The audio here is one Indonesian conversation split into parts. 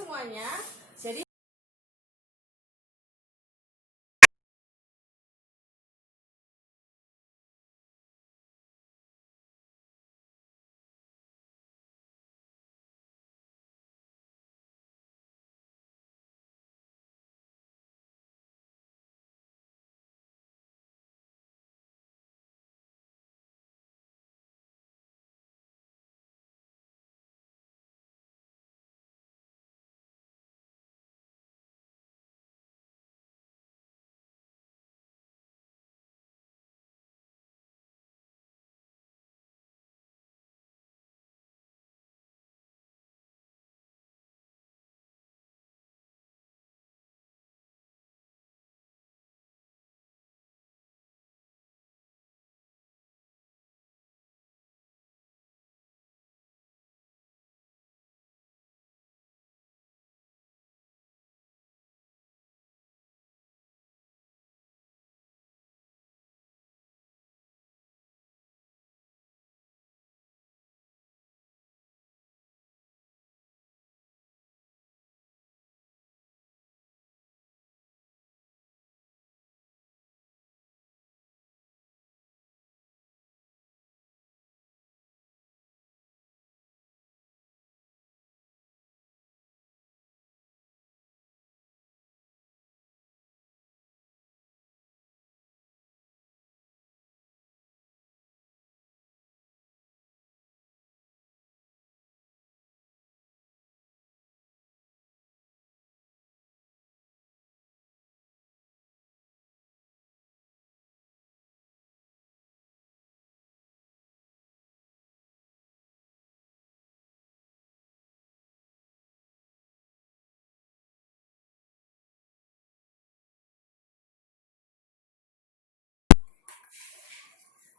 semuanya. Jadi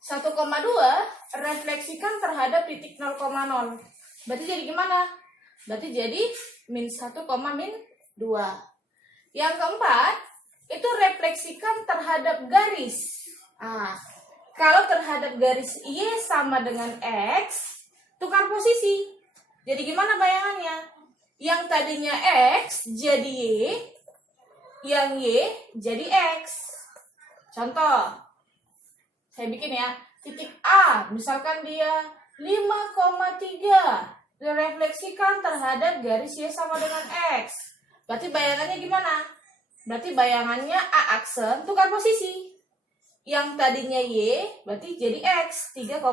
satu koma dua refleksikan terhadap titik 0,0. Berarti jadi gimana? Berarti jadi min 1, min 2. Yang keempat, itu refleksikan terhadap garis. Kalau terhadap garis Y sama dengan X, tukar posisi. Jadi gimana bayangannya? Yang tadinya X jadi Y, yang Y jadi X. Contoh, saya bikin ya, titik A, misalkan dia 5,3, direfleksikan terhadap garis Y sama dengan X. Berarti bayangannya gimana? Berarti bayangannya A aksen tukar posisi. Yang tadinya Y, berarti jadi X, 3,5.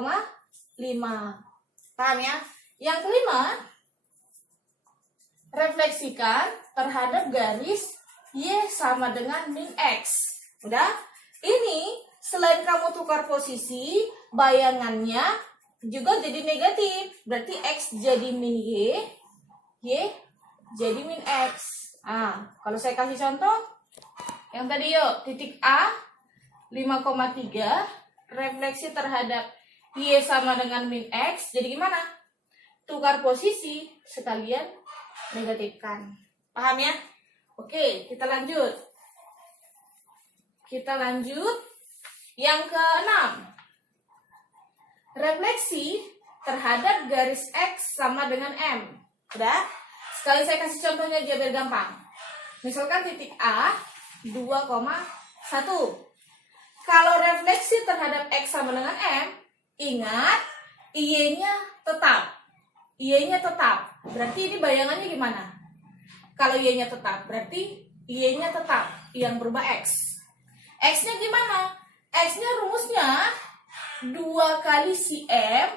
Paham ya? Yang kelima, refleksikan terhadap garis Y sama dengan min X. Udah? Ini selain kamu tukar posisi, bayangannya juga jadi negatif. Berarti X jadi min Y, Y jadi min X. Kalau saya kasih contoh, yang tadi yuk, titik A, 5,3, refleksi terhadap Y sama dengan min X, jadi gimana? Tukar posisi, sekalian negatifkan. Paham ya? Oke, kita lanjut. Yang keenam, refleksi terhadap garis X sama dengan M. Udah? Sekali saya kasih contohnya aja biar gampang. Misalkan titik A 2,1. Kalau refleksi terhadap X sama dengan M, ingat Y-nya tetap. Y-nya tetap. Berarti ini bayangannya gimana? Kalau Y-nya tetap, berarti Y-nya tetap. Yang berubah X. X-nya gimana? X-nya rumusnya 2 kali si M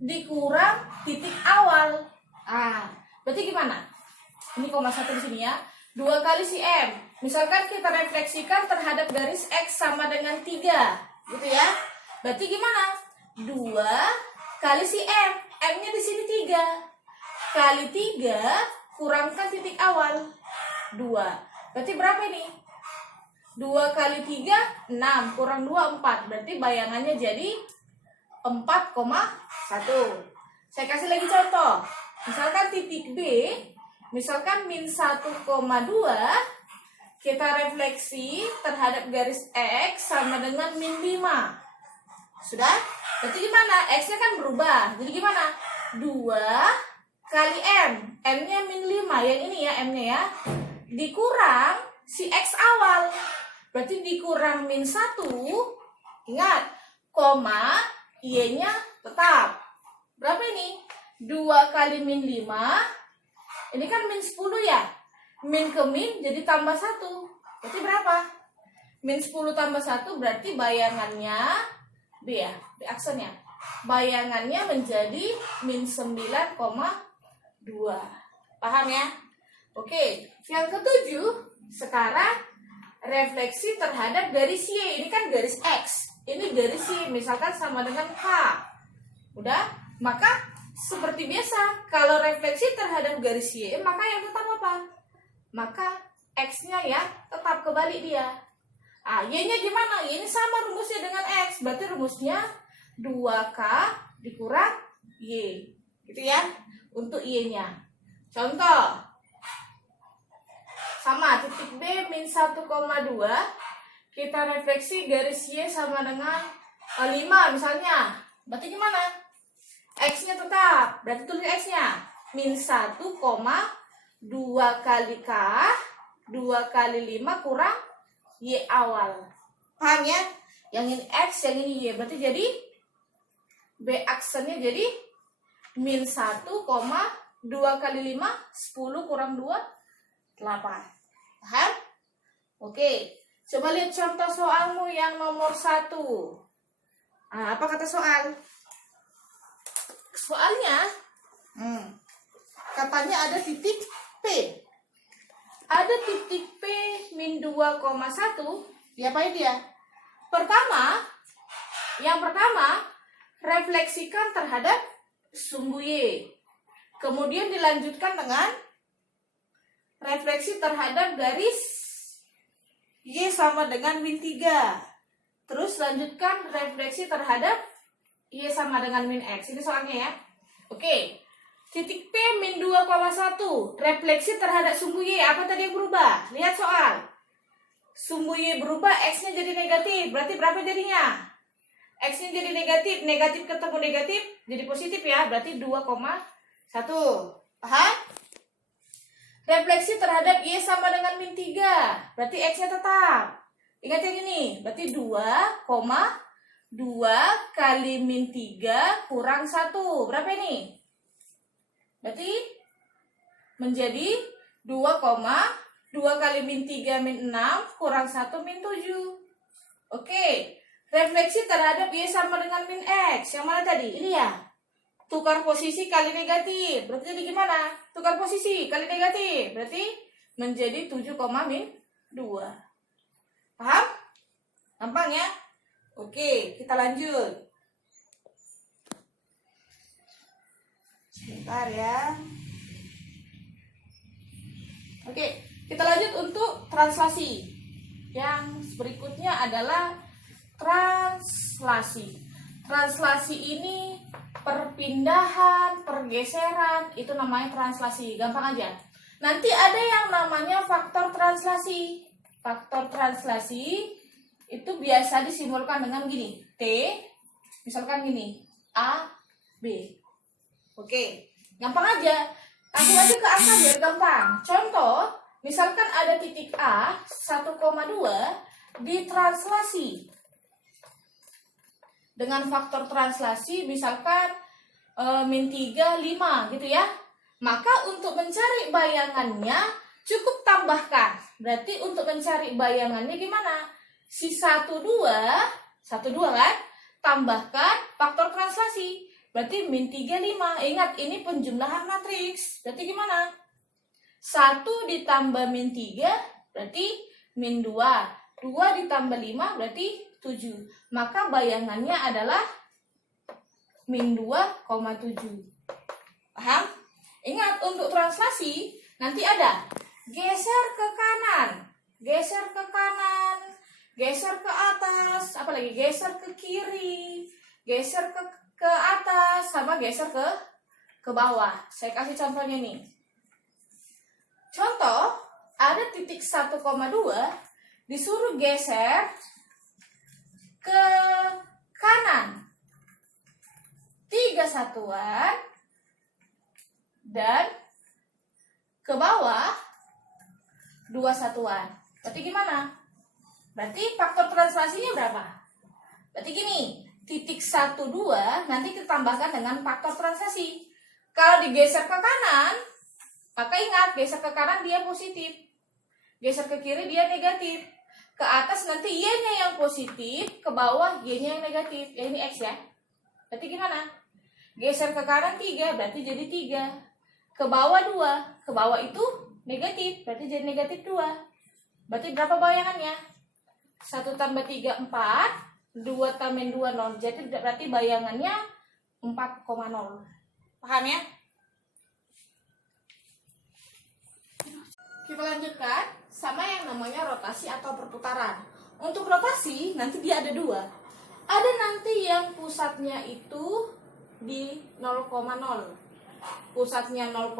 dikurang titik awal. Berarti gimana? Ini koma 1 di sini ya. 2 kali si M. Misalkan kita refleksikan terhadap garis X sama dengan 3. Gitu ya. Berarti gimana? 2 kali si M. M-nya di sini 3. Kali 3 kurangkan titik awal. 2. Berarti berapa ini? 2 kali 3, 6. Kurang 2, 4. Berarti bayangannya jadi 4,1. Saya kasih lagi contoh. Misalkan titik B, misalkan min 1,2, kita refleksi terhadap garis X sama dengan min 5. Sudah? Berarti gimana? X-nya kan berubah. Jadi gimana? 2 kali M. M-nya min 5. Yang ini ya M-nya ya. Dikurang si X awal. Berarti dikurang min 1. Ingat, koma, Y-nya tetap. Berapa ini? 2 kali min 5. Ini kan min 10 ya. Min ke min jadi tambah 1. Berarti berapa? Min 10 tambah 1 berarti bayangannya B ya. B aksennya. Bayangannya menjadi min 9,2. Paham ya? Oke. Yang ketujuh, sekarang refleksi terhadap garis Y. Ini kan garis X. Ini garis Y. Misalkan sama dengan H. Udah? Maka seperti biasa, kalau refleksi terhadap garis Y, maka yang tetap apa? Maka X-nya ya tetap kebalik dia. Y-nya gimana? Y ini sama rumusnya dengan X. Berarti rumusnya 2K dikurang Y. Gitu ya. Untuk Y-nya. Contoh. Sama titik B min 1,2. Kita refleksi garis Y sama dengan 5 misalnya. Berarti gimana? X-nya tetap. Berarti tulis X-nya. Min 1, 2 kali K, 2 kali 5 kurang Y awal. Paham ya? Yang ini X, yang ini Y. Berarti jadi B aksennya jadi min 1, 2 kali 5, 10 kurang 2, 8. Paham? Oke. Coba lihat contoh soalmu yang nomor 1. Apa kata soal? Soalnya, katanya ada titik P. Ada titik P min 2,1. Diapain dia? Yang pertama, refleksikan terhadap sumbu Y. Kemudian dilanjutkan dengan refleksi terhadap garis Y sama dengan min 3. Terus lanjutkan refleksi terhadap Y sama dengan min X. Ini soalnya ya. Oke. Titik P min 2,1. Refleksi terhadap sumbu Y. Apa tadi yang berubah? Lihat soal. Sumbu Y berubah, X-nya jadi negatif. Berarti berapa jadinya? X-nya jadi negatif. Negatif ketemu negatif jadi positif ya. Berarti 2,1. Paham? Refleksi terhadap Y sama dengan min 3. Berarti X-nya tetap. Ingat yang ini. Berarti 2 kali min 3 kurang 1. Berapa ini? Berarti menjadi 2 kali min 3 min 6 kurang 1 min 7. Oke. Refleksi terhadap Y sama dengan min X. Yang mana tadi? Ini ya. Tukar posisi kali negatif. Berarti jadi gimana? Tukar posisi kali negatif. Berarti menjadi 7, min 2. Paham? Gampang ya? Oke, kita lanjut. Sebentar ya. Oke, kita lanjut untuk translasi. Yang berikutnya adalah translasi. Translasi ini perpindahan, pergeseran, itu namanya translasi. Gampang aja. Nanti ada yang namanya faktor translasi. Faktor translasi itu biasa disimbolkan dengan gini, T, misalkan gini, A, B. Oke, gampang aja. Langsung aja ke angka biar gampang. Contoh, misalkan ada titik A, 1,2, ditranslasi. Dengan faktor translasi, misalkan min 3, 5 gitu ya. Maka untuk mencari bayangannya, cukup tambahkan. Berarti untuk mencari bayangannya gimana? Si 1, 2 kan? Tambahkan faktor translasi. Berarti min 3, 5. Ingat, ini penjumlahan matriks. Berarti gimana? 1 ditambah min 3, berarti min 2. 2 ditambah 5, berarti 7. Maka bayangannya adalah min 2,7. Paham? Ingat, untuk translasi, nanti ada geser ke kanan, geser ke kanan, geser ke atas, apalagi geser ke kiri, geser ke atas, sama geser ke bawah. Saya kasih contohnya nih. Contoh, ada titik 1,2 disuruh geser ke kanan 3 satuan, dan ke bawah 2 satuan. Berarti gimana? Berarti faktor translasinya berapa? Berarti gini, titik 1, 2 nanti kita tambahkan dengan faktor translasi. Kalau digeser ke kanan, maka ingat, geser ke kanan dia positif, geser ke kiri dia negatif. Ke atas nanti Y-nya yang positif, ke bawah Y-nya yang negatif. Ya ini X ya. Berarti gimana? Geser ke kanan 3, berarti jadi 3. Ke bawah 2, ke bawah itu negatif, berarti jadi negatif 2. Berarti berapa bayangannya? 1 tambah 3, 4. 2 tambah 2, 0. Jadi berarti bayangannya 4,0. Paham ya? Kita lanjutkan sama yang namanya rotasi atau perputaran. Untuk rotasi, nanti dia ada 2. Ada nanti yang pusatnya itu di 0,0. Pusatnya 0,0,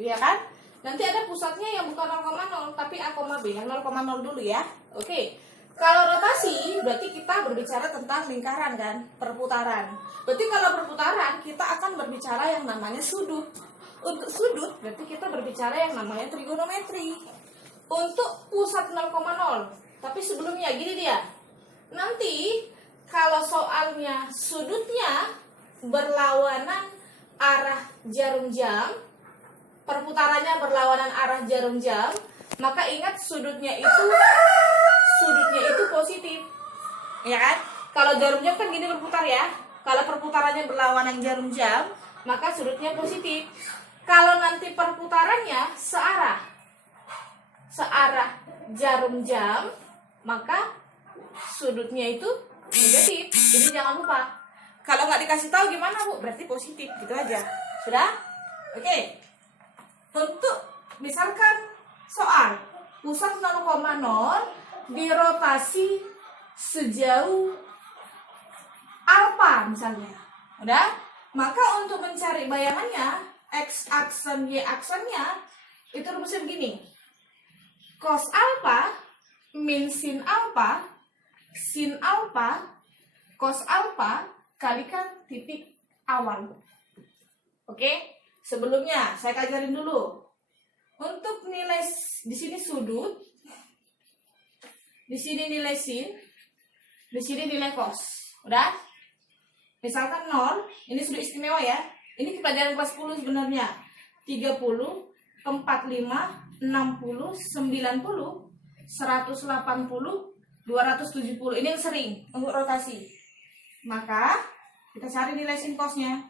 ya kan? Nanti ada pusatnya yang bukan 0,0 tapi A, B, yang 0,0 dulu ya. Oke. Kalau rotasi berarti kita berbicara tentang lingkaran kan, perputaran. Berarti kalau perputaran kita akan berbicara yang namanya sudut. Untuk sudut berarti kita berbicara yang namanya trigonometri. Untuk pusat 0,0. Tapi sebelumnya gini dia. Nanti kalau soalnya sudutnya berlawanan arah jarum jam, perputarannya berlawanan arah jarum jam, maka ingat sudutnya itu positif, ya kan? Kalau jarum jam kan gini berputar ya. Kalau perputarannya berlawanan jarum jam, maka sudutnya positif. Kalau nanti perputarannya searah jarum jam, maka sudutnya itu negatif. Jadi jangan lupa. Kalau nggak dikasih tahu gimana Bu? Berarti positif, gitu aja. Sudah? Oke. Untuk misalkan soal pusat 0,0 dirotasi sejauh alfa misalnya. Udah? Maka untuk mencari bayangannya, X aksen Y aksennya itu rumusnya begini. Cos alfa min sin alfa cos alfa kalikan titik awal. Oke? Sebelumnya saya ajarin dulu. Untuk nilai di sini sudut, di sini nilai sin, di sini nilai cos. Udah? Misalkan 0, ini sudut istimewa ya. Ini pelajaran kelas 10 sebenarnya. 30, 45, 60, 90, 180, 270. Ini yang sering untuk rotasi. Maka kita cari nilai sin cosnya.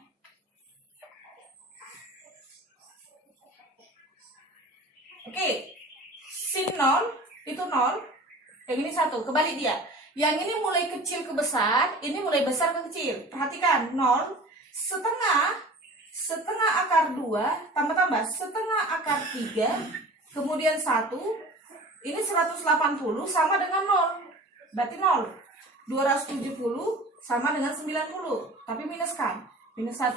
Oke. Sin 0 itu 0. Yang ini 1, kebalik dia. Yang ini mulai kecil ke besar, ini mulai besar ke kecil. Perhatikan, 0 setengah akar 2 tambah setengah akar 3, kemudian 1, ini 180 sama dengan 0. Berarti 0. 270 sama dengan 90, tapi minuskan. Minus 1.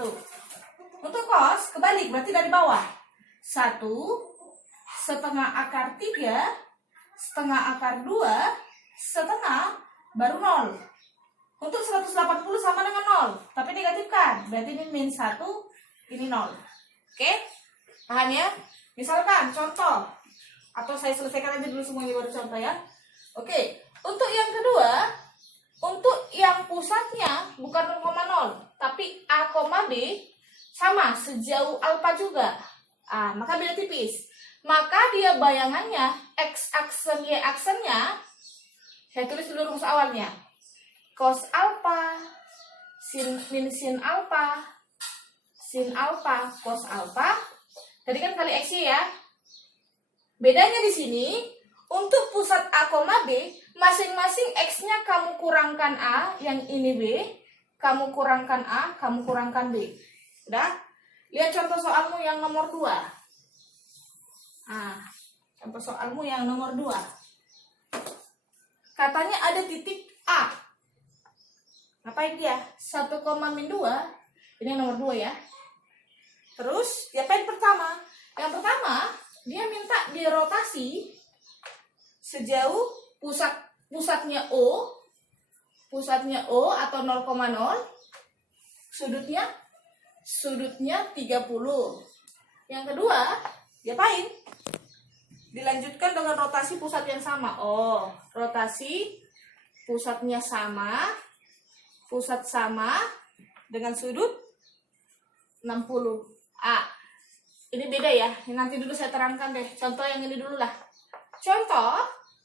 Untuk cos, kebalik, berarti dari bawah. 1 setengah akar 3, setengah akar 2, setengah, baru 0. Untuk 180 sama dengan 0, tapi negatifkan. Berarti ini min 1, ini 0. Oke? Paham ya? Misalkan contoh, atau saya selesaikan aja dulu semuanya baru contoh ya. Oke, untuk yang kedua, untuk yang pusatnya bukan 0,0, tapi A, B sama sejauh alfa juga. Maka beda tipis. Maka dia bayangannya X aksen Y aksennya, saya tulis dulu rumus awalnya. Cos alfa min sin alfa cos alfa. Tadi kan kali X ya. Bedanya di sini untuk pusat A, B, masing-masing X-nya kamu kurangkan A, yang ini B, kamu kurangkan A, kamu kurangkan B. Udah? Lihat contoh soalmu yang nomor 2. Contoh soalmu yang nomor 2. Katanya ada titik A. Ngapain dia? 1, min 2. Ini yang nomor 2 ya. Terus, diapain pertama? Yang pertama, dia minta dirotasi sejauh pusatnya O atau 0,0, sudutnya sudutnya 30. Yang kedua, diapain? Dilanjutkan dengan rotasi pusat yang sama. Oh, rotasi pusatnya sama, pusat sama dengan sudut 60. Ini beda ya. Nanti dulu saya terangkan deh. Contoh yang ini dulu lah. Contoh,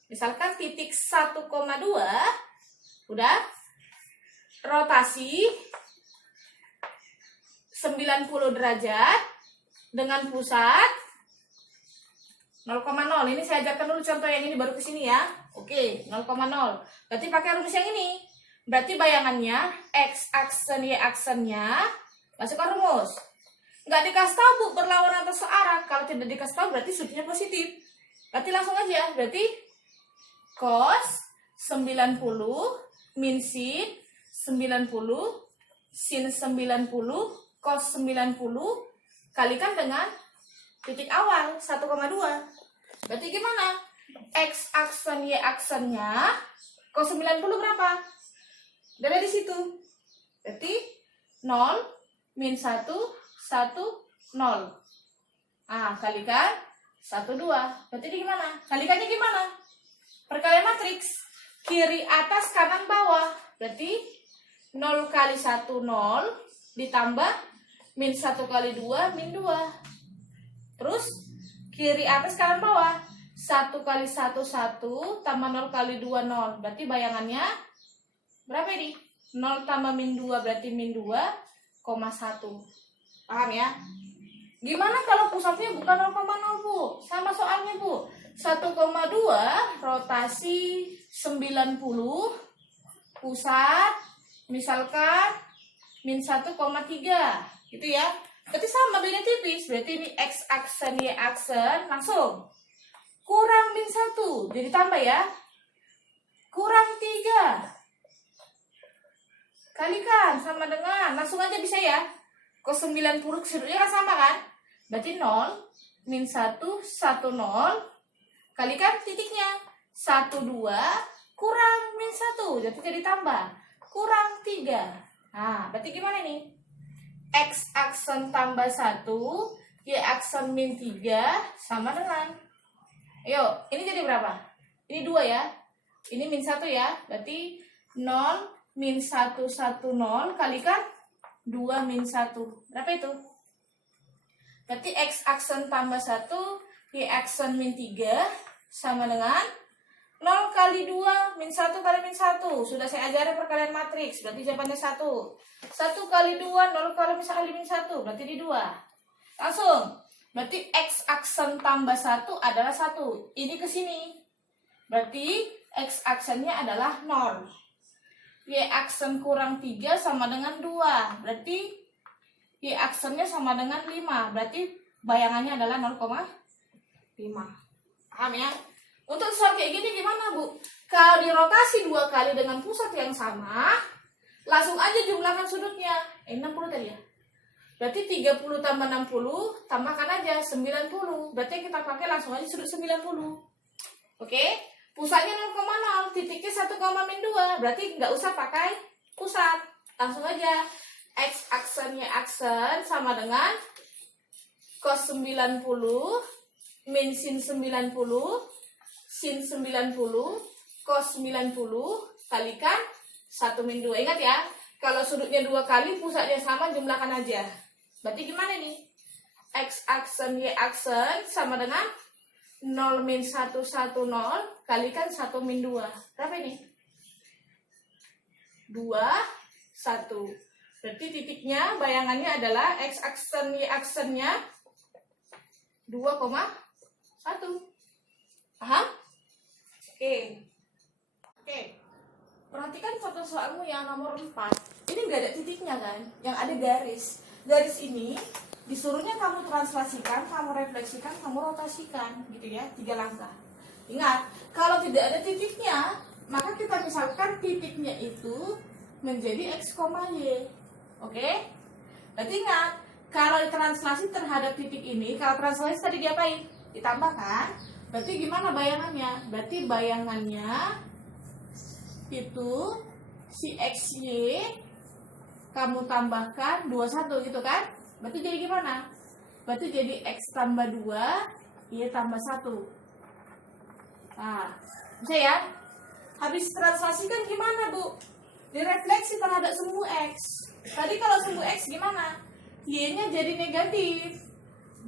misalkan titik 1,2 udah rotasi 90 derajat dengan pusat 0,0. Ini saya ajarkan dulu contoh yang ini baru ke sini ya. Oke, 0,0. Berarti pakai rumus yang ini. Berarti bayangannya X aksen Y aksennya masukkan rumus. Nggak dikasih tahu Bu berlawanan atau searah. Kalau tidak dikasih tahu berarti sudutnya positif. Berarti langsung aja. Berarti cos 90 min sin 90 sin 90 cos 90 kalikan dengan titik awal 1,2. Berarti gimana? X aksen Y aksennya cos 90 berapa? Dari di situ. Berarti 0 min 1 1 0. Kalikan 1 2. Berarti ini gimana? Kalikannya gimana? Perkalian matriks. Kiri atas kanan bawah. Berarti 0 kali 1 0 ditambah min 1 kali 2 min 2. Terus kiri atas kanan bawah 1 kali 1 1 tambah 0 kali 2 0. Berarti bayangannya berapa ini? 0 tambah min 2 berarti min 2,1. Paham ya? Gimana kalau pusatnya bukan 0,0 Bu? Sama soalnya Bu. 1,2 rotasi 90 pusat misalkan min 1,3 gitu ya. Berarti sama beda tipis. Berarti ini X aksen Y aksen langsung kurang min 1 jadi tambah ya, kurang 3 kalikan sama dengan langsung aja bisa ya, cos 90 sudutnya kan sama kan, berarti 0 min 1 1 0 kalikan titiknya 1 2 kurang min 1 jadi tambah kurang 3. Berarti gimana nih? X aksen tambah 1 Y aksen min 3 sama dengan, ayo ini jadi berapa? Ini 2 ya, ini min 1 ya, berarti 0 min 1 1 0 kalikan 2 min 1 berapa itu? Berarti X aksen tambah 1 Y aksen min 3 sama dengan 0 kali 2 min 1 kali min 1. Sudah saya ajarin perkalian matriks, berarti jawabannya 1. 1 kali 2 0 kali min 1 berarti di 2. Langsung. Berarti X aksen tambah 1 adalah 1. Ini ke sini. Berarti X aksennya adalah 0. Y aksen kurang 3 sama dengan 2. Berarti Y aksennya sama dengan 5. Berarti bayangannya adalah 0,5. Paham ya? Untuk soal kayak gini gimana Bu? Kalau dirotasi 2 kali dengan pusat yang sama, langsung aja jumlahkan sudutnya. 60 tadi ya. Berarti 30 tambah 60, tambahkan aja 90. Berarti kita pakai langsung aja sudut 90. Oke? Pusatnya 0,0, titiknya 1, min 2. Berarti nggak usah pakai pusat. Langsung aja. X aksen Y aksen sama dengan cos 90 min sin 90 sin 90 cos 90 kalikan 1 min 2. Ingat ya, kalau sudutnya 2 kali pusatnya sama jumlahkan aja. Berarti gimana nih? X aksen Y aksen sama dengan 0 min 1 1 0 kalikan 1 min 2. Berapa ini? 2 1. Berarti titiknya bayangannya adalah X aksen Y aksennya 2,1. Paham? Oke. Perhatikan foto soalmu yang nomor 4. Ini nggak ada titiknya kan? Yang ada garis. Garis ini disuruhnya kamu translasikan, kamu refleksikan, kamu rotasikan, gitu ya, 3 langkah. Ingat, kalau tidak ada titiknya, maka kita misalkan titiknya itu menjadi X, Y. Oke? Berarti ingat, kalau translasi terhadap titik ini, kalau translasi tadi diapain? Ditambahkan. Berarti gimana bayangannya? Berarti bayangannya itu si XY kamu tambahkan 21 gitu kan? Berarti jadi gimana? Berarti jadi X tambah 2, Y tambah 1. Nah, bisa ya? Habis translasikan gimana, Bu? Direfleksi terhadap sumbu X. Tadi kalau sumbu X gimana? Y-nya jadi negatif.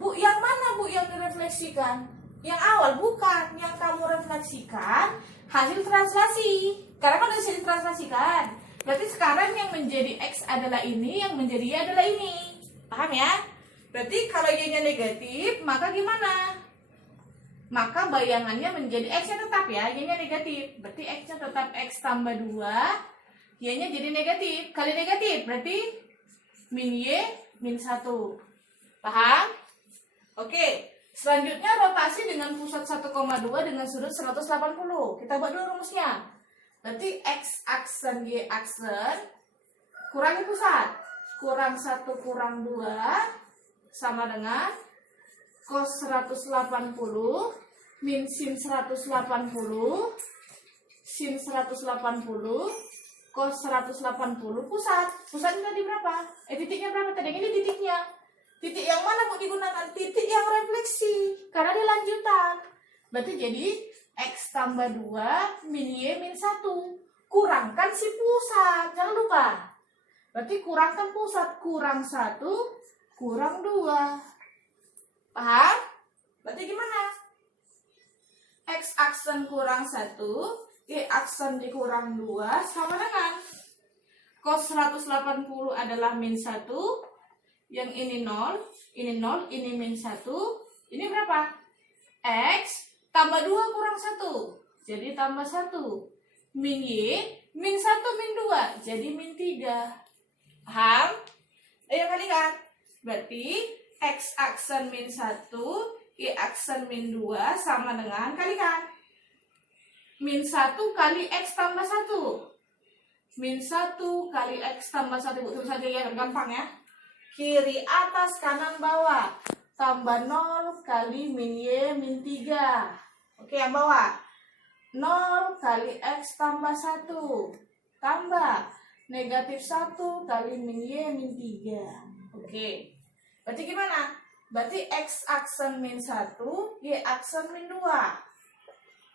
Bu, yang mana, Bu, yang direfleksikan? Yang awal bukan. Yang kamu refleksikan hasil translasi. Karena kan sudah ditranslasikan. Berarti sekarang yang menjadi X adalah ini, yang menjadi Y adalah ini. Paham ya? Berarti kalau Y-nya negatif, maka gimana? Maka bayangannya menjadi X-nya tetap ya, Y-nya negatif. Berarti X-nya tetap X tambah 2, Y-nya jadi negatif. Kali negatif, berarti min Y, min 1. Paham? Oke, selanjutnya rotasi dengan pusat 1,2 dengan sudut 180. Kita buat dulu rumusnya. Berarti X aksen, Y aksen, kurangi pusat. Kurang 1 kurang 2, sama dengan cos 180 min sin 180 sin 180 cos 180 pusatnya tadi berapa? Titiknya berapa tadi? Ini titiknya. Titik yang mana mau digunakan? Titik yang refleksi karena dia lanjutan. Berarti jadi X tambah 2 min Y min 1. Kurangkan si pusat, jangan lupa. Berarti kurangkan pusat, kurang 1 kurang 2. Paham? Berarti gimana? X aksen kurang 1, Y aksen dikurang 2 sama dengan cos 180 adalah min 1. Yang ini 0, ini 0, ini min 1. Ini berapa? X tambah 2 kurang 1. Jadi tambah 1. Min Y, min 1 min 2. Jadi min 3. Paham? Ayo kalikan. Berarti X aksen min 1, Y aksen min 2 sama dengan kalikan. Min 1 kali X tambah 1. Min 1 kali X tambah 1. Tulis saja ya, gampang ya. Kiri atas, kanan bawah. Tambah 0 kali min Y min 3. Oke, yang bawah. 0 kali X tambah 1. Tambah negatif 1 kali min Y min 3. Oke. Berarti gimana? Berarti X aksen min 1, Y aksen min 2.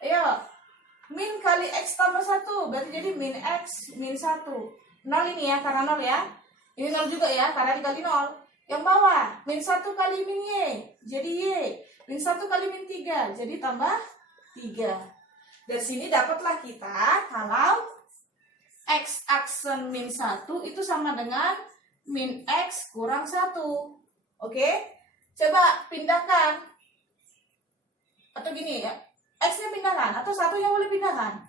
Ayo. Min kali X tambah 1. Berarti jadi min X min 1. 0 ini ya, karena 0 ya. Ini 0 juga ya, karena dikali 0. Yang bawah, min 1 kali min Y. Jadi Y. Min 1 kali min 3. Jadi tambah 3. Dari sini dapatlah kita kalau X aksen min 1 itu sama dengan min X kurang 1. Oke? Coba pindahkan. Atau gini ya. X-nya pindahkan. Atau 1-nya boleh pindahkan.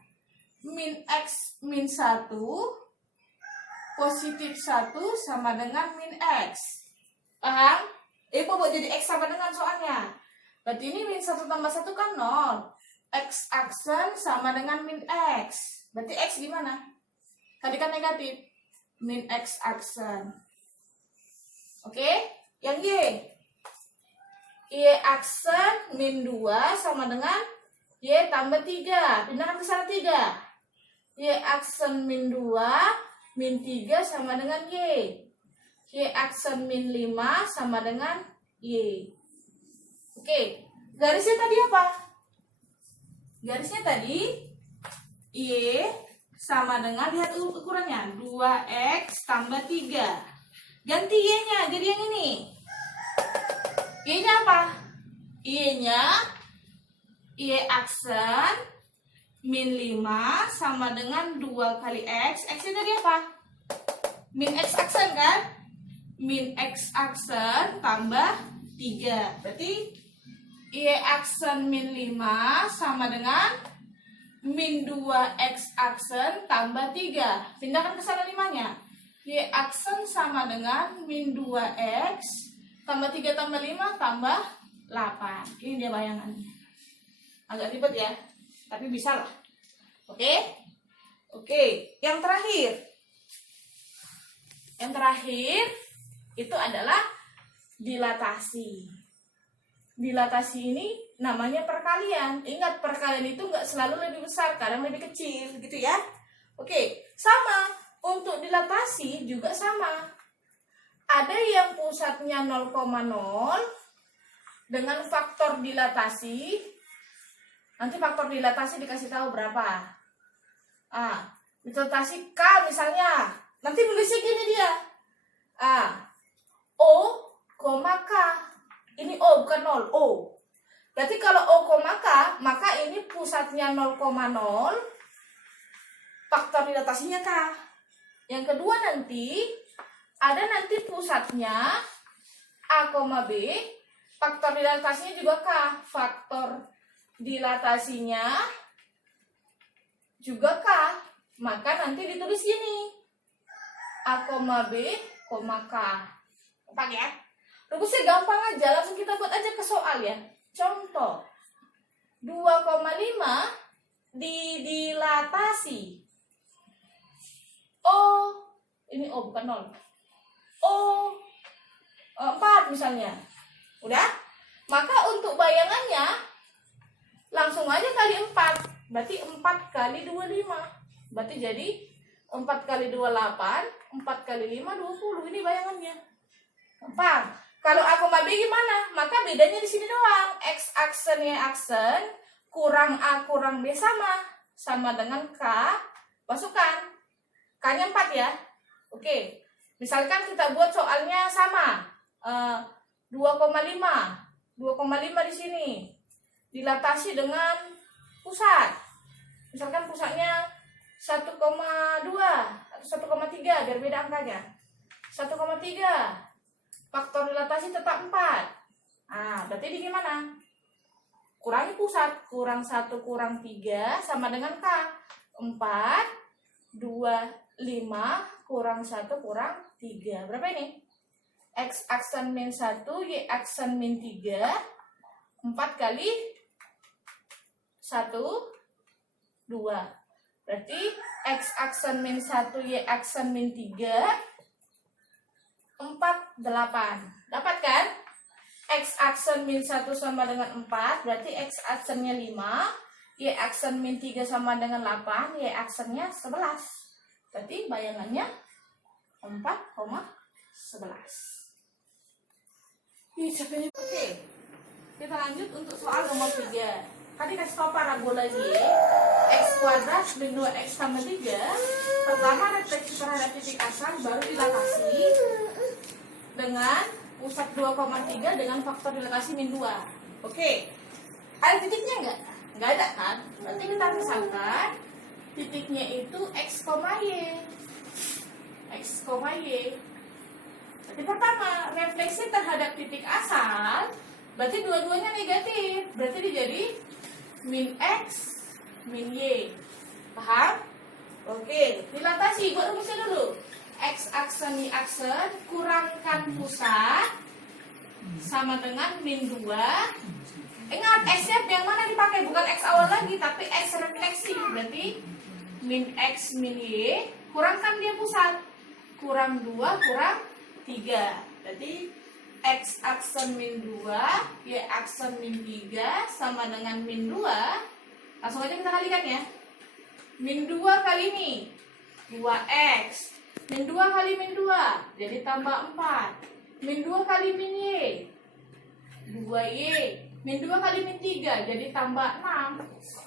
Min X min 1 positif 1 sama dengan min X. Paham? Buat jadi X sama dengan soalnya. Berarti ini min 1 tambah 1 kan 0. X aksen sama dengan min X. Berarti X gimana? Tadi kan negatif. Min X aksen. Oke? Yang Y. Y aksen min 2 sama dengan Y tambah 3. Pindahkan ke sana 3. Y aksen min 2 min 3 sama dengan Y. Y aksen min 5 sama dengan Y. Oke. Garisnya tadi apa? Garisnya tadi Y sama dengan, lihat ukurannya, 2X tambah 3. Ganti Y-nya, jadi yang ini. Y-nya apa? Y-nya Y aksen min 5 sama dengan 2 kali X. X-nya tadi apa? Min X aksen kan? Min X aksen tambah 3. Berarti Y aksen min 5 sama dengan min 2X aksen tambah 3. Pindahkan ke sana 5-nya. Y aksen sama dengan min 2X tambah 3 tambah 5 tambah 8. Ini dia bayangannya. Agak ribet ya, tapi bisa lah. Oke? Oke, yang terakhir. Yang terakhir itu adalah dilatasi. Dilatasi ini namanya perkalian. Ingat, perkalian itu nggak selalu lebih besar, kadang lebih kecil, gitu ya. Oke, sama. Untuk dilatasi juga sama. ada yang pusatnya 0,0 dengan faktor dilatasi. Nanti faktor dilatasi dikasih tahu berapa. Dilatasi K misalnya. Nanti nulisnya gini dia. O, K. Ini O bukan 0, O. Berarti kalau O, K, maka ini pusatnya 0,0, faktor dilatasinya K. Yang kedua nanti, ada nanti pusatnya A, B, faktor dilatasinya juga K. Faktor dilatasinya juga K. Maka nanti ditulis gini. A, B, K. Gampang ya? Rumusnya gampang aja, langsung kita buat aja ke soal ya. Contoh, 2,5 didilatasi O, ini O bukan 0. O 4 misalnya. Udah? Maka untuk bayangannya langsung aja kali 4. Berarti 4 kali 25. Berarti jadi 4 kali 28, 4 kali 5, 20. Ini bayangannya. 4. Kalau A, B gimana? Maka bedanya di sini doang. X aksen Y aksen kurang A kurang B sama dengan K. Masukkan. K-nya 4 ya. Oke. Misalkan kita buat soalnya sama. 2,5. 2,5 di sini. Dilatasi dengan pusat. Misalkan pusatnya 1,2 atau 1,3 biar beda angkanya. 1,3. Faktor dilatasi tetap 4. Berarti ini gimana? Kurangi pusat. Kurang 1 kurang 3 sama dengan K. 4, 2, 5 kurang 1 kurang 3. Berapa ini? X aksen min 1, Y aksen min 3. 4 kali 1, 2. Berarti X aksen min 1, Y aksen min 3, 4, 8. Dapat kan? X aksen min 1 sama dengan 4, berarti X aksennya 5, Y aksen min 3 sama dengan 8, Y aksennya 11. Berarti bayangannya 4,11. Oke, kita lanjut untuk soal nomor 3. Tadi kasih tau parabola Y, X kuadrat min 2X tambah 3. Pertama refleksi terhadap titik asal, baru dilatasi dengan pusat 2,3 dengan faktor dilatasi min 2. Oke. Ada titiknya enggak? Enggak ada kan? Berarti kita misalkan titiknya itu X, Y. X, Y. Berarti pertama, refleksi terhadap titik asal, berarti dua-duanya negatif. Berarti dia jadi min X, min Y. Paham? Oke, dilatasi. Buat rumusnya dulu. X aksen Y aksen kurangkan pusat sama dengan min 2. Ingat, X-nya yang mana dipakai? Bukan X awal lagi, tapi X refleksi. Berarti min X min Y, kurangkan dia pusat. Kurang 2 kurang 3. Berarti X aksen min 2, Y aksen min 3 sama dengan min 2. Langsung aja kita kalikan ya. Min 2 kali ini 2X. Min 2 kali min 2, jadi tambah 4. Min 2 kali min Y, 2Y. Min 2 kali min 3, jadi tambah 6.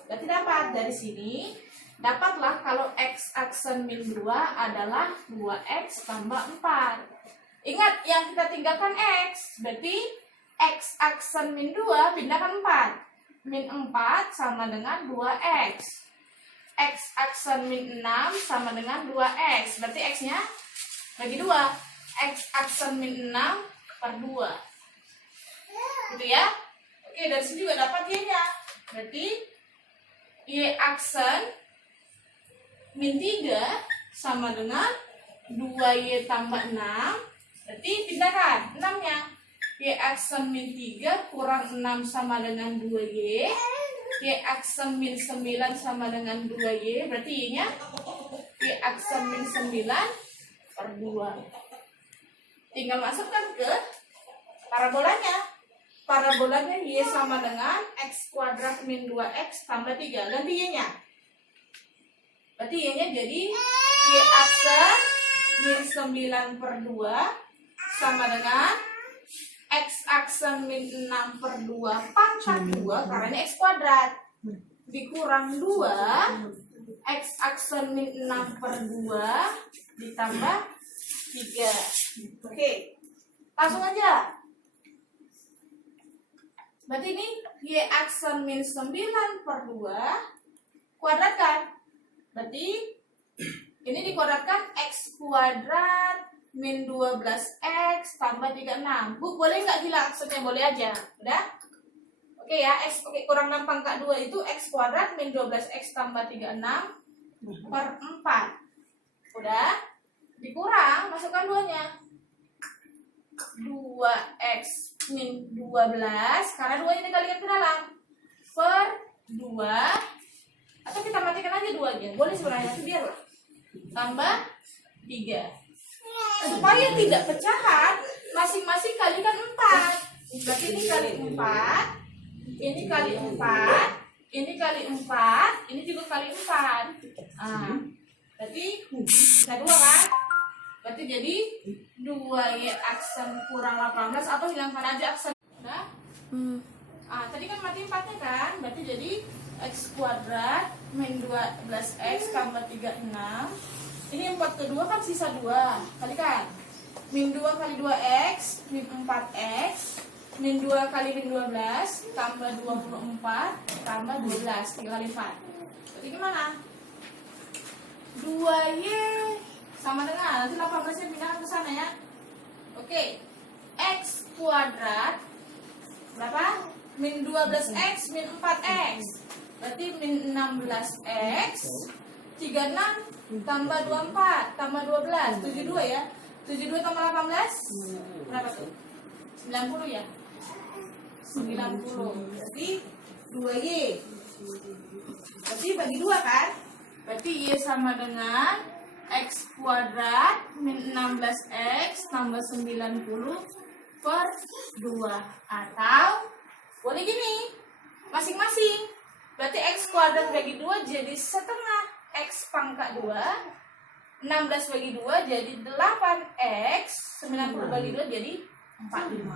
Berarti dapat dari sini, dapatlah kalau X aksen min 2 adalah 2X tambah 4. Ingat, yang kita tinggalkan X. Berarti X aksen min 2 pindahkan 4. Min 4 sama dengan 2X. X aksen min 6 sama dengan 2X. Berarti X-nya bagi 2. X aksen min 6 per 2. Gitu ya. Oke, dari sini juga dapat Y-nya. Berarti Y aksen min 3 sama dengan 2Y tambah 6. Berarti pindahkan 6-nya. Y aksen min 3 kurang 6 sama dengan 2Y. Y aksen min 9 sama dengan 2Y. Berarti Y-nya Y aksen min 9 per 2. Tinggal masukkan ke parabolanya. Parabolanya Y sama dengan X kuadrat min 2X tambah 3. Ganti Y-nya. Berarti Y-nya jadi Y aksen min 9 per 2 sama dengan X aksen min 6 per 2 pangkat 2 karena ini X kuadrat dikurang 2 X aksen min 6 per 2 ditambah 3. Oke, langsung aja. Berarti ini Y aksen min 9 per 2 kuadrat kan? Berarti ini dikuadratkan X kuadrat min 12X tambah 36. Bu, boleh nggak gila aksennya? Boleh aja. Udah? Oke ya, X kurang 6 pangkat 2 itu X kuadrat min 12X tambah 36 per 4. Udah? Dikurang, masukkan 2-nya. 2X min 12, karena 2 ini dikalikan ke dalam. Per 2, atau kita matikan aja 2-nya. Boleh sebenarnya, itu biarlah. Tambah 3. Supaya tidak pecahan, masing-masing kalikan 4. Berarti ini kali 4, ini kali 4, ini kali 4, ini juga kali 4. Berarti bisa 2 kan? Berarti jadi 2Y aksen kurang 18 atau hilangkan aja aksen. Udah? Tadi kan mati 4-nya kan? Berarti jadi X kuadrat min 12X tambah 36. Ini 4 kedua kan sisa 2. Kalikan. Min 2 kali 2X, min 4X, min 2 kali min 12, tambah 24, tambah 12, 3 kali 4. Berarti gimana? 2Y sama dengan, nanti 18-nya pindahkan ke sana ya. Oke. X kuadrat berapa? Min 12X, min 4X. Berarti min 16X, 36 tambah 24 tambah 12, 72 ya. 72 tambah 18 berapa tuh? 90 ya. 90. Berarti 2Y. Berarti bagi 2 kan? Berarti Y sama dengan X kuadrat min 16X tambah 90 per 2. Atau boleh gini, masing-masing. Berarti X kuadrat bagi 2 jadi setengah X pangkat 2, 16 bagi 2 jadi 8X, 90 bagi 2 jadi 45.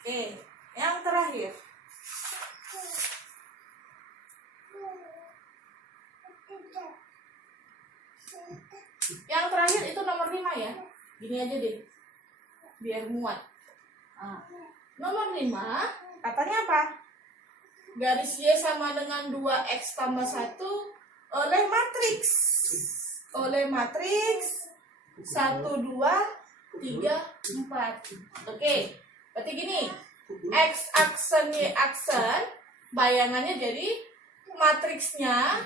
Oke, yang terakhir. Yang terakhir itu nomor 5 ya. Gini aja deh, biar muat. Nomor 5, katanya apa? Garis Y sama dengan 2X tambah 1 oleh matriks 1, 2, 3, 4. Oke, berarti gini, X aksen Y aksen, bayangannya jadi matriksnya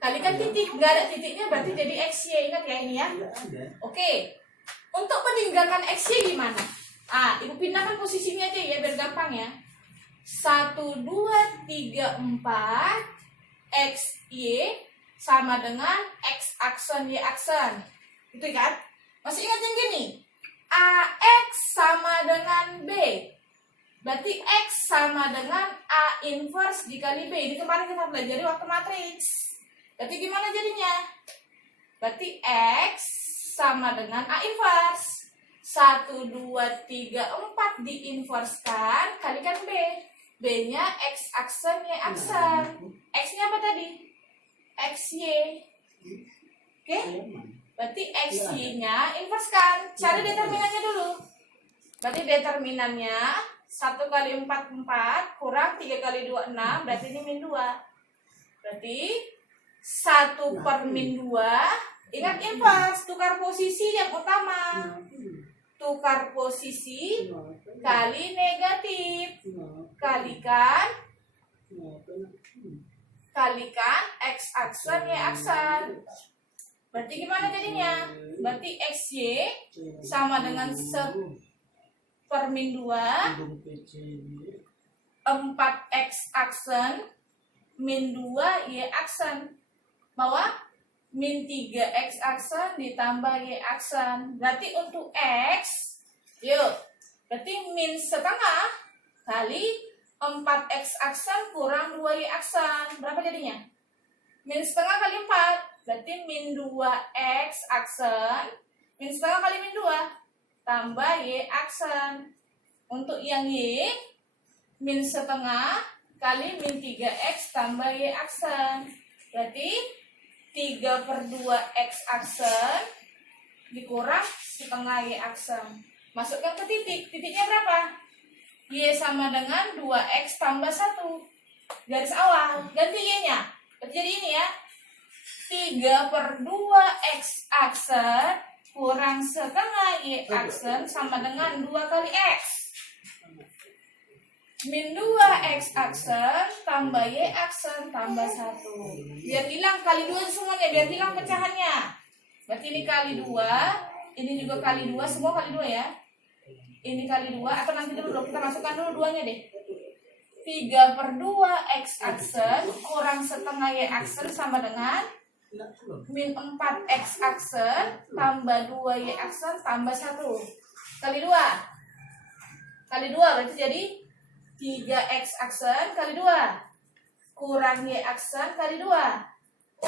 kalikan titik, nggak ada titiknya berarti jadi XY. Ingat ya ini ya. Oke, untuk meninggalkan XY gimana? Ibu pindahkan posisinya aja ya biar gampang ya. 1, 2, 3, 4 XY sama dengan X aksen Y aksen. Gitu kan? Masih ingat yang gini? AX sama dengan B. Berarti X sama dengan A inverse dikali B. Ini kemarin kita pelajari waktu matriks. Berarti gimana jadinya? Berarti X sama dengan A inverse. 1, 2, 3, 4 diinverskan kalikan B. B-nya X aksen Y aksen. X-nya apa tadi? XY. Oke? Berarti XY-nya inverskan. Cari determinannya dulu. Berarti determinannya 1 kali 4, 4 kurang 3 kali 2, 6. Berarti ini min 2. Berarti 1 per min 2. Ingat inverse, tukar posisi yang utama. Tukar posisi kali negatif. Kalikan X aksen Y aksen. Berarti gimana jadinya? Berarti XY sama dengan 1 per min 2 4X aksen min 2 Y aksen. Bawah min 3X aksen ditambah Y aksen. Berarti untuk X, yuk, berarti min setengah kali 4X aksen kurang 2Y aksen. Berapa jadinya? Min setengah kali 4. Berarti min 2X aksen. Min setengah kali min 2. tambah Y aksen. Untuk yang Y, min setengah kali min 3X tambah Y aksen. Berarti 3/2 X aksen dikurang setengah Y aksen. Masukkan ke titik. Titiknya berapa? Y sama dengan 2X tambah 1. Garis awal. Ganti Y-nya. Jadi ini ya. 3/2 X aksen kurang setengah Y aksen sama dengan 2 kali X. Min 2 X aksen tambah Y aksen tambah 1. Biar hilang kali 2 semuanya, biar hilang pecahannya. Berarti ini kali 2, ini juga kali 2, semua kali 2 ya. Ini kali 2, atau nanti dulu kita masukkan dulu 2-nya deh. 3/2 X aksen kurang setengah Y aksen sama dengan min 4X aksen tambah 2Y aksen tambah 1. Kali 2. Kali 2 berarti jadi 3X aksen kali 2 kurang Y aksen kali 2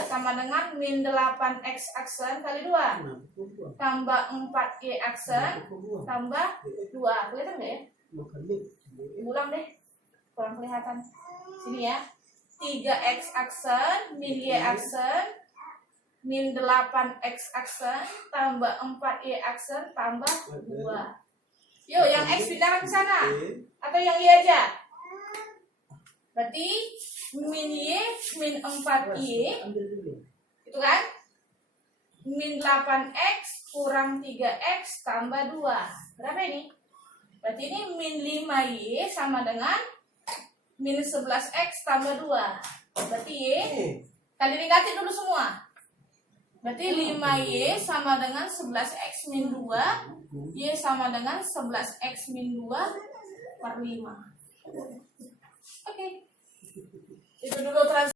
sama dengan min 8X aksen kali 2 tambah 4Y aksen tambah 2. Kelihatan nggak ya? Ulang deh, kurang kelihatan. Sini ya. 3X aksen min Y aksen min 8X aksen tambah 4Y aksen tambah 2. Yuk, yang X pindahkan ke sana. Atau yang Y aja. Berarti min Y min 4Y. Itu kan? Min 8X kurang 3X tambah 2. Berapa ini? Berarti ini min 5Y sama dengan min 11X tambah 2. Berarti Y kali negatif dulu semua. Berarti 5Y sama dengan 11X min 2. Y sama dengan 11X min 2/5. Oke. Itu dulu transaksi.